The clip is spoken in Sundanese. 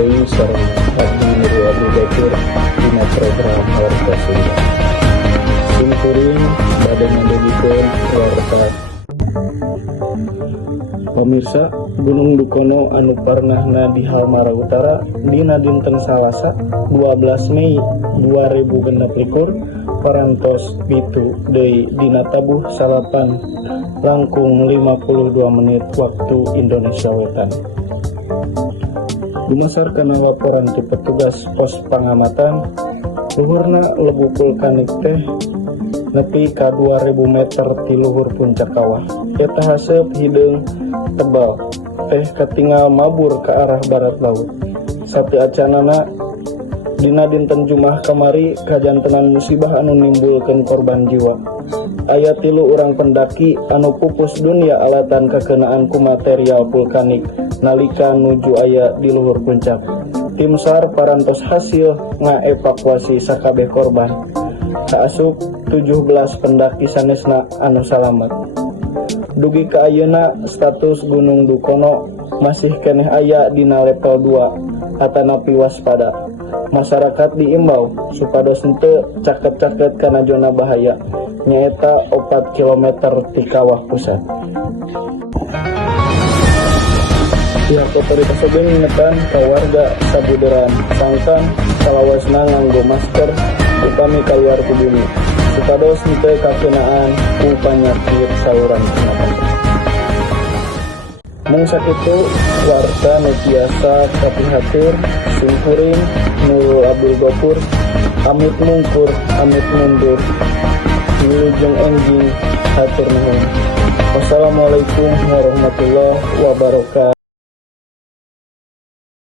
deui sareng abdi niru abdi batur dina program Warta Sunda. Simkuring bade ngandungikeun warta. Pemirsa, Gunung Dukono anu parngahna di Halmara Utara dina dinten Salasa 12 Mei 2026 parantos pitu deui dina tabuh salapan langkung 52 menit waktu Indonesia Wetan. Dumasarkan laporan ti petugas pos pangamatan, luhurna lebu vulkanik teh nepi ka 2000 meter ti luhur puncak kawah. Eta haseup hideung tebal teh katingal mabur ke arah barat laut. Satu acanana dina dinten Jumat kamari kajantenan musibah anu nimbulkeun korban jiwa. Aya 3 urang pendaki anu pupus dunia alatan kakenaan ku material vulkanik nalika nuju aya di luhur puncak. Tim SAR parantos hasil ngaevakuasi sakabeh korban. Kaasup 17 pendaki sanesna anu salamet. Dugi ka ayeuna status Gunung Dukono masih keneh aya dina level 2 atanapi waspada. Masyarakat diimbau supados henteu caket-caket kana zona bahaya nyaeta 4 km ti kawah pusat. Pihak otoritas oge ngingetan ka warga sabuderan sangkan salawasna nganggo masker utami kaluar ku bumi supados henteu kakenaan ku panyakit saluran pernapasan. Mung sakitu warta nu tiasa kapihatur simkuring Nurul Abdul Ghafur amit mungkur amit mundur wilujeng enjing hatur nuhun. Wassalamualaikum warahmatullahi wabarakatuh.